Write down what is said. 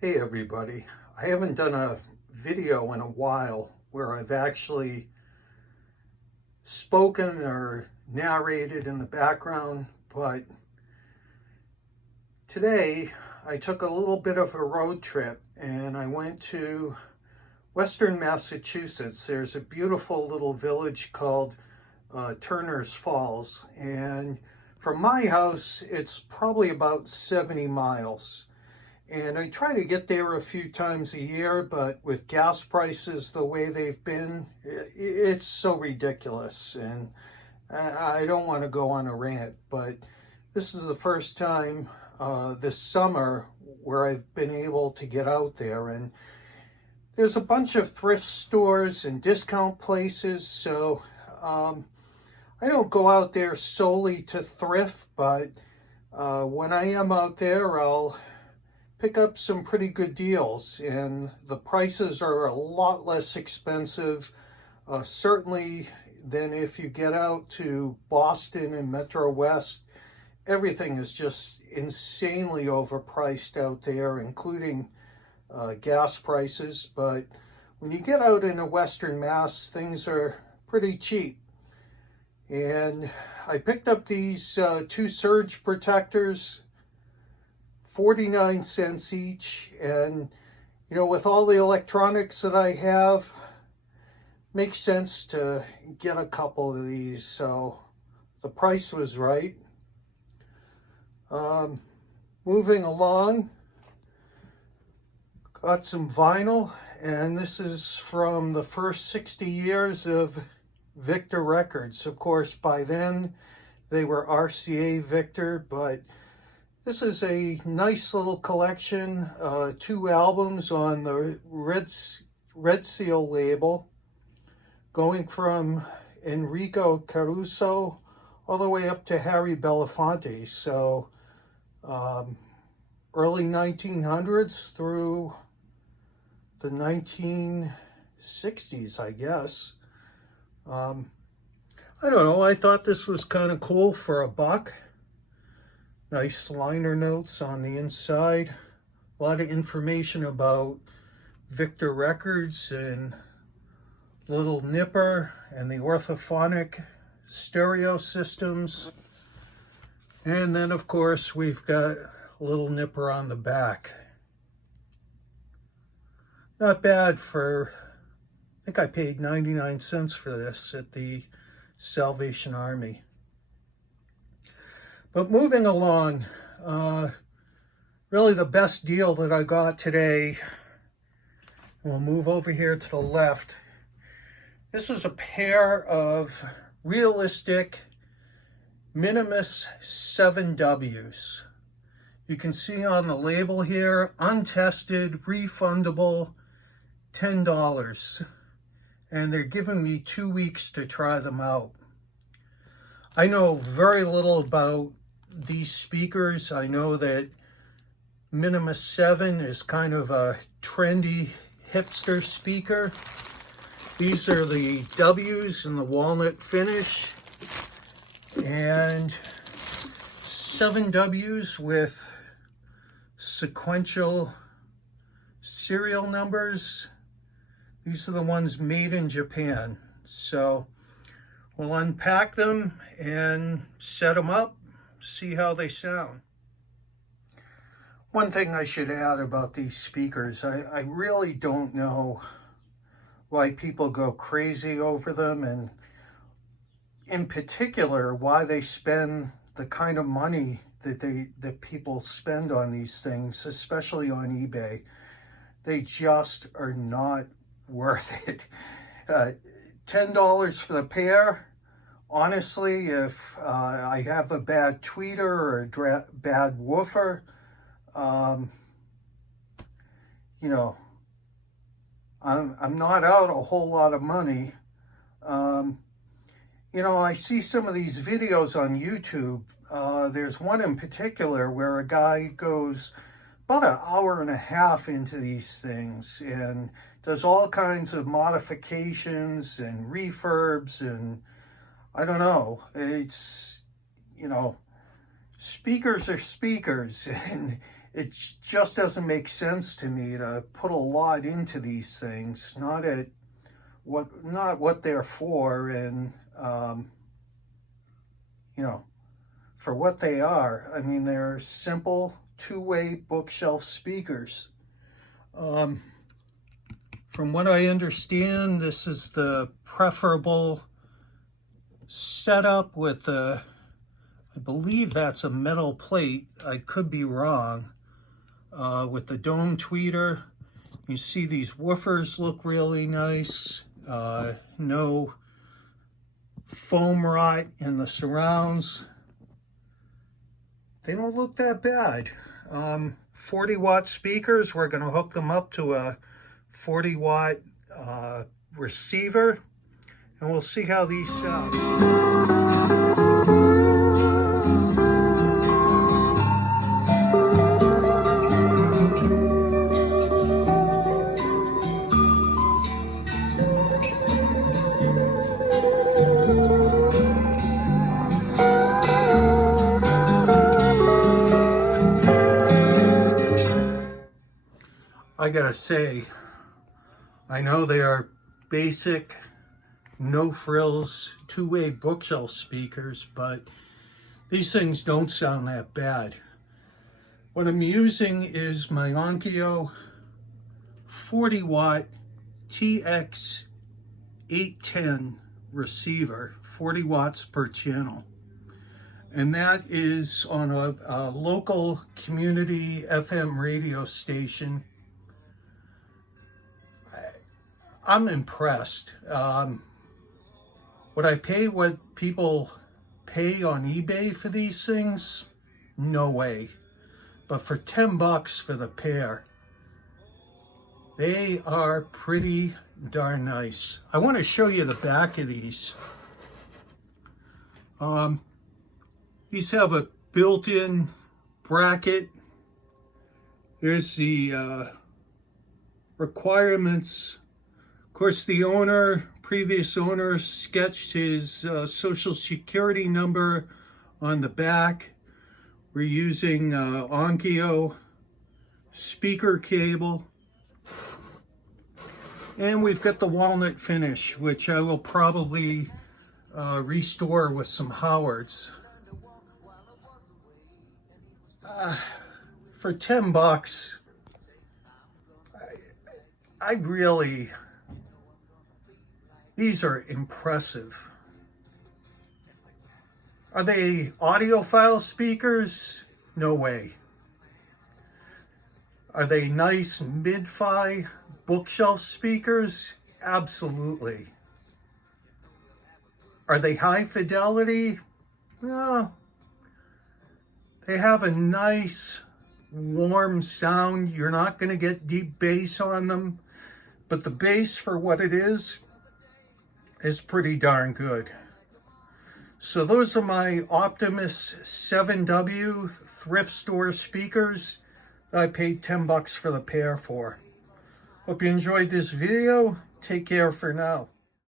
Hey everybody, I haven't done a video in a while where I've actually spoken or narrated in the background, but today I took a little bit of a road trip and I went to Western Massachusetts. There's a beautiful little village called Turner's Falls, and from my house it's probably about 70 miles. And I try to get there a few times a year, but with gas prices the way they've been, it's so ridiculous. And I don't want to go on a rant, but this is the first time this summer where I've been able to get out there. And there's a bunch of thrift stores and discount places, so I don't go out there solely to thrift, but when I am out there, I'll pick up some pretty good deals, and the prices are a lot less expensive, certainly than if you get out to Boston and Metro West. Everything is just insanely overpriced out there, including gas prices. But when you get out into Western Mass, things are pretty cheap. And I picked up these two surge protectors, 49 cents each, and with all the electronics that I have, makes sense to get a couple of these, so the price was right. Moving along, got some vinyl, and this is from the first 60 years of Victor Records. Of course, by then they were RCA Victor, but this is a nice little collection, 2 albums on the Red Seal label, going from Enrico Caruso all the way up to Harry Belafonte. So early 1900s through the 1960s, I guess. I don't know, I thought this was kind of cool for $1. Nice liner notes on the inside. A lot of information about Victor Records and Little Nipper and the orthophonic stereo systems. And then, of course, we've got Little Nipper on the back. Not bad for, I think I paid 99 cents for this at the Salvation Army. But moving along, really the best deal that I got today, we'll move over here to the left. This is a pair of realistic Minimus 7's. You can see on the label here, untested, refundable, $10. And they're giving me 2 weeks to try them out. I know very little about these speakers. I know that Minimus 7 is kind of a trendy hipster speaker. These are the W's in the walnut finish, and 7's with sequential serial numbers. These are the ones made in Japan. So we'll unpack them and set them up, see how they sound. One thing I should add about these speakers, I really don't know why people go crazy over them, and in particular why they spend the kind of money that people spend on these things, especially on eBay. They just are not worth it. $10 for the pair. Honestly, if I have a bad tweeter or a bad woofer, I'm not out a whole lot of money. I see some of these videos on YouTube. There's one in particular where a guy goes about an hour and a half into these things and does all kinds of modifications and refurbs, and I don't know, it's, speakers are speakers, and it just doesn't make sense to me to put a lot into these things, not what they're for, and you know, for what they are. I mean, they're simple two-way bookshelf speakers. From what I understand, this is the preferable setup with the, I believe that's a metal plate. I could be wrong. With the dome tweeter, you see these woofers look really nice. No foam rot in the surrounds. They don't look that bad. 40-watt speakers, we're going to hook them up to a 40-watt receiver, and we'll see how these sound. I gotta say, I know they are basic, no frills, two-way bookshelf speakers, but these things don't sound that bad. What I'm using is my Onkyo 40-watt TX810 receiver, 40 watts per channel. And that is on a local community FM radio station. I'm impressed. Would I pay what people pay on eBay for these things? No way. But for 10 bucks for the pair, they are pretty darn nice. I want to show you the back of these. These have a built-in bracket. Here's the requirements. Of course, the previous owner sketched his social security number on the back. We're using Onkyo speaker cable. And we've got the walnut finish, which I will probably restore with some Howards. For 10 bucks, I really... These are impressive. Are they audiophile speakers? No way. Are they nice mid-fi bookshelf speakers? Absolutely. Are they high fidelity? No. They have a nice warm sound. You're not going to get deep bass on them, but the bass for what it is pretty darn good. So those are my Optimus 7W thrift store speakers that I paid 10 bucks for the pair for. Hope you enjoyed this video. Take care for now.